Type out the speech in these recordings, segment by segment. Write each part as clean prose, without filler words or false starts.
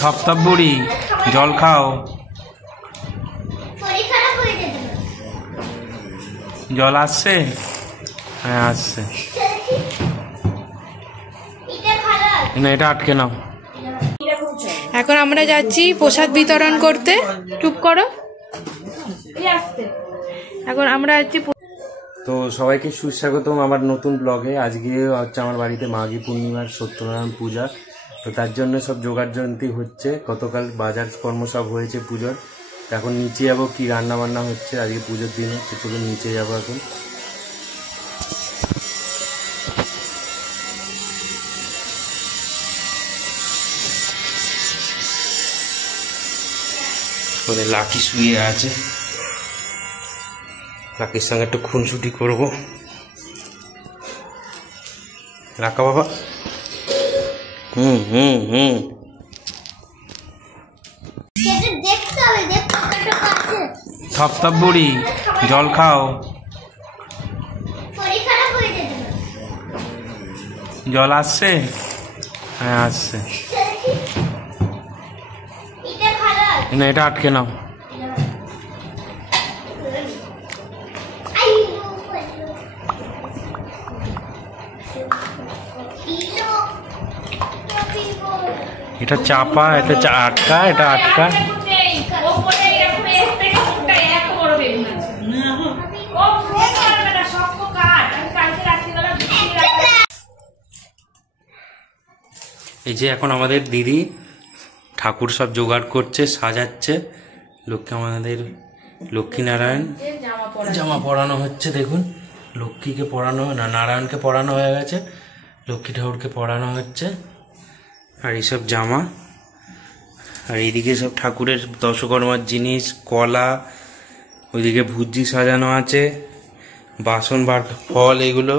থপথপ বুড়ি জল খাও, জল আসছে, হ্যাঁ আসছে, না এটা আটকে নাও। এখন আমরা যাচ্ছি প্রসাদ বিতরণ করতে। চুপ করো। এখন আমরা যাচ্ছি। তো সবাইকে সুস্বাগতম আমার নতুন ব্লগে। আজকে হচ্ছে আমার বাড়িতে মাঘী পূর্ণিমার সত্যনারায়ণ পূজা, তো তার জন্য সব জোগাড়যন্ত্রী হচ্ছে। গতকাল বাজার কর্ম সব হয়েছে পুজোর। এখন নিচে যাবো, কি রান্না বান্না হচ্ছে আজকে পুজোর দিনে, তো চলুন নিচে যাবো এখন। লাকি শুয়ে আছে, লাকির সঙ্গে একটু খুনসুটি করবো। রাখা বাবা, থপথপ বুড়ি জল খাও, জল আসছে, হ্যাঁ আসছে, না এটা আটকে নাও। এটা চাপা, এটা আটকা, এটা আটকা। এই যে এখন আমাদের দিদি ঠাকুর সব জোগাড় করছে, সাজাচ্ছে। আমাদের লক্ষ্মীনারায়ণ জামা পরানো হচ্ছে। দেখুন, লক্ষ্মীকে পরানো, না নারায়ণকে পরানো হয়ে গেছে, লক্ষ্মী ঠাকুরকে পরানো হচ্ছে। আর এইসব জামা, আর এইদিকে সব ঠাকুরের দশকর্মার জিনিস, কলা, ওইদিকে ভুজি সাজানো আছে, বাসন ফল এগুলো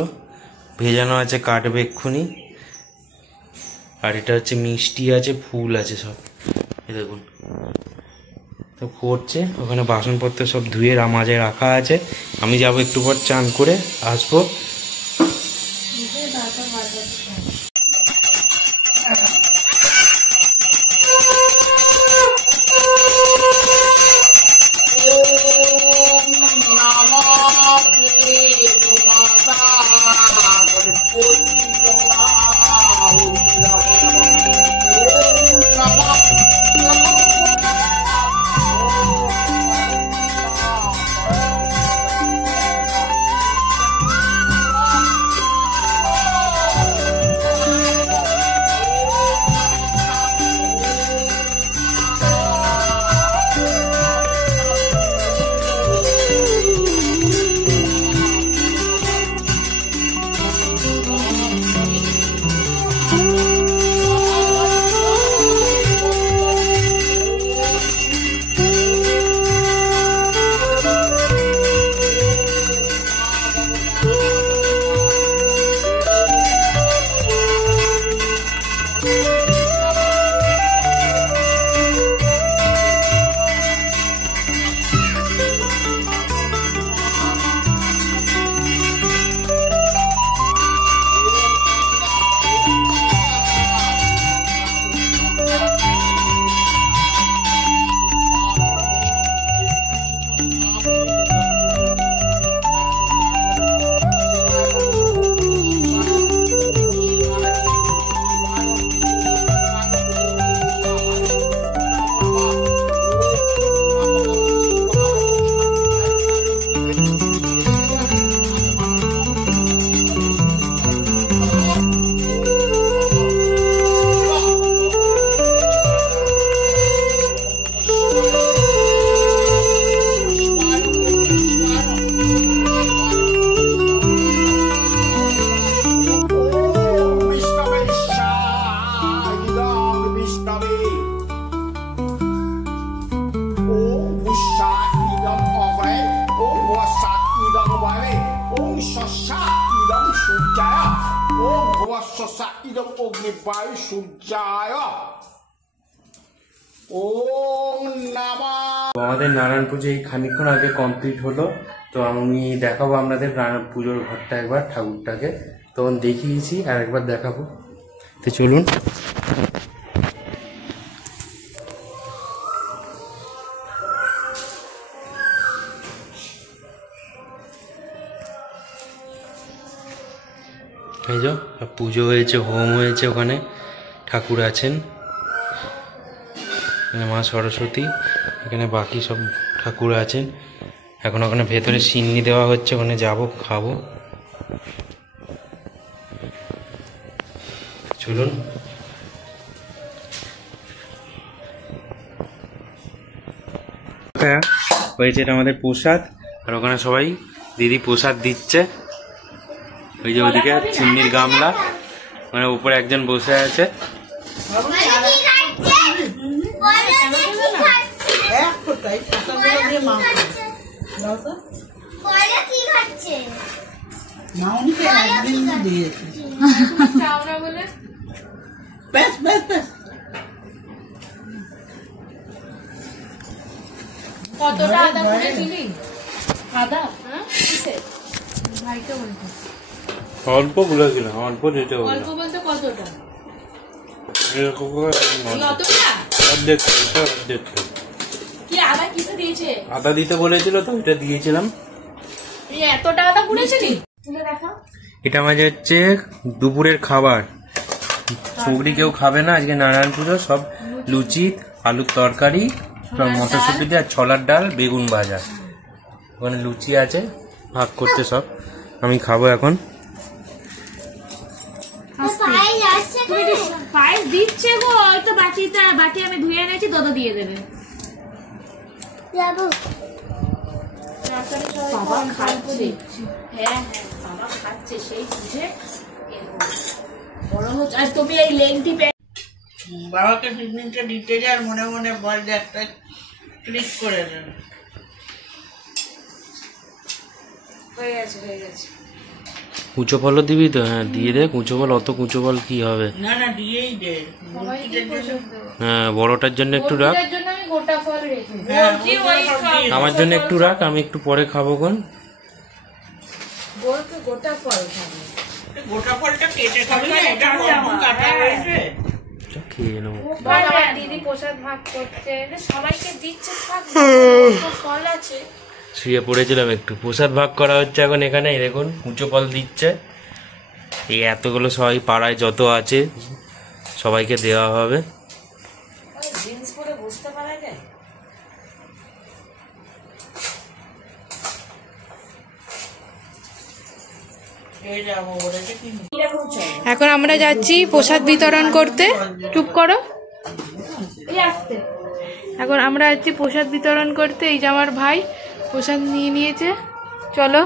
ভেজানো আছে, কাটবে এক্ষুনি। আর এটা হচ্ছে মিষ্টি আছে, ফুল আছে সব, এই দেখুন তো করছে। ওখানে বাসনপত্র সব ধুয়ে মাঝে রাখা আছে। আমি যাবো একটু পর, চান করে আসবো। আমাদের নারায়ণ পুজো এই খানিকক্ষণ আগে কমপ্লিট হলো। তো আমি দেখাবো আপনাদের পুজোর ঘরটা একবার, ঠাকুরটাকে তখন দেখিয়েছি আর একবার দেখাবো। তো চলুন। এই যে পুজো হয়েছে, হোম হয়েছে, ওখানে ঠাকুর আছেন, এখানে মা সরস্বতী, এখানে বাকি সব ঠাকুর আছেন। এখন ওখানে ভেতরে সিন্নি দেওয়া হচ্ছে, ওখানে যাব, খাবো। চলুন। হয়েছে এটা আমাদের প্রসাদ, আর ওখানে সবাই দিদি প্রসাদ দিচ্ছে। ওই যে ওদিকে চিন্নির গামলা, মানে উপরে একজন বসে আছে। কতটা আদা করে দিলি? আদা ভাইকে বলতো অল্প বলেছিল, অল্প দিতে হবে। অল্প বলতে কতটা? অর্ধেক। কি আদা কিসে দিয়েছে? আদা দিতে বলেছিল তো ওইটা দিয়েছিলাম। এতটা আদা পুড়েছিলি? তুলে দেখা। এটা আমাদের হচ্ছে দুপুরের খাবার। সবরি কেউ খাবে না আজকে, নারায়ণ পুজো। সব লুচি, আলুর তরকারি, মটরশুটি দিয়ে, আর ছোলার ডাল, বেগুন ভাজা। ওখানে লুচি আছে, ভাগ করতে সব। আমি খাবো এখন। পায়েস দিচ্ছে গো, হয়তো বাটি আমি ধুয়ে এনেছি, দাদা দিয়ে দেবে। বাবা খাচ্ছে, হ্যাঁ বাবা খাচ্ছে, সেই বুঝে বড় হচ্ছে। আর তুমি এই লেংটি বাবাকে টিফিনটা দিতে যা, আর মনে মনে বল যে একটা ক্লিক করে দেবে। হয়ে গেছে, হয়ে গেছে। কুচো ফলও দিবি তো? হ্যাঁ দিয়ে দে কুচো ফল। অত কুচো ফল কি হবে? না না দিয়েই দে। হ্যাঁ বড়টার জন্য একটু রাখ, আমি গোটা ফল রেখে আমার জন্য একটু রাখ, আমি একটু পরে খাবো। কোন বলতে গোটা ফল খাবে? গোটা ফলটা কেটে খাবি না, এটা কাটা হয়েছে। খেয়ে নেবো। দিদি প্রসাদ ভাগ করছে, সবাইকে দিচ্ছে, ফল আছে। শুয়ে পড়েছিলাম একটু, প্রসাদ ভাগ করা হচ্ছে এখন এখানে। দেখুন কুচো ফল দিচ্ছে, এই এতগুলো সবাই পাড়ায় যত আছে সবাইকে দেওয়া হবে। জিন্স পরে বসতে পারা যায়? এখন আমরা যাচ্ছি প্রসাদ বিতরণ করতে। চুপ করো। এখন আমরা যাচ্ছি প্রসাদ বিতরণ করতে। এই যে আমার ভাই প্রসাদ নিয়ে নিয়েছে, চলো।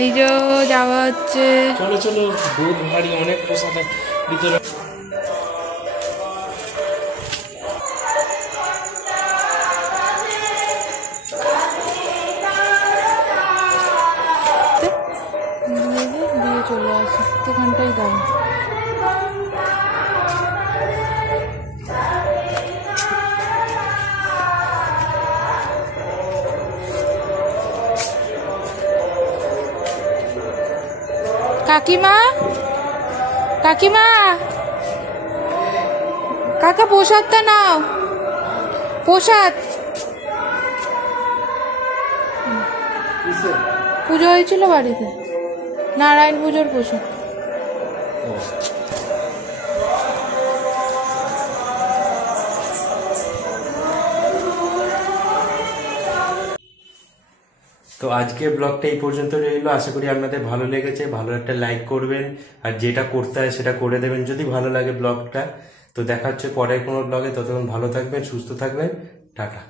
এই যে যাওয়া হচ্ছে। চলো চলো, দুধ ভারী অনেক প্রসাদ বিতরণ। দিয়ে চলে আসি, এখানটাই দাম। কাকিমা, কাকিমা, কাকা প্রসাদটা নাও, প্রসাদ। পুজো হয়েছিল বাড়িতে, নারায়ণ পুজোর প্রসাদ। তো আজকের ব্লগটা এই পর্যন্ত রইলো। আশা করি আপনাদের ভালো লেগেছে। ভালো একটা লাইক করবেন, আর যেটা করতে হয় সেটা করে দেবেন যদি ভালো লাগে ব্লগটা। তো দেখা হচ্ছে পরের কোনো ব্লগে। ততক্ষণ ভালো থাকবেন, সুস্থ থাকবেন, টাটা।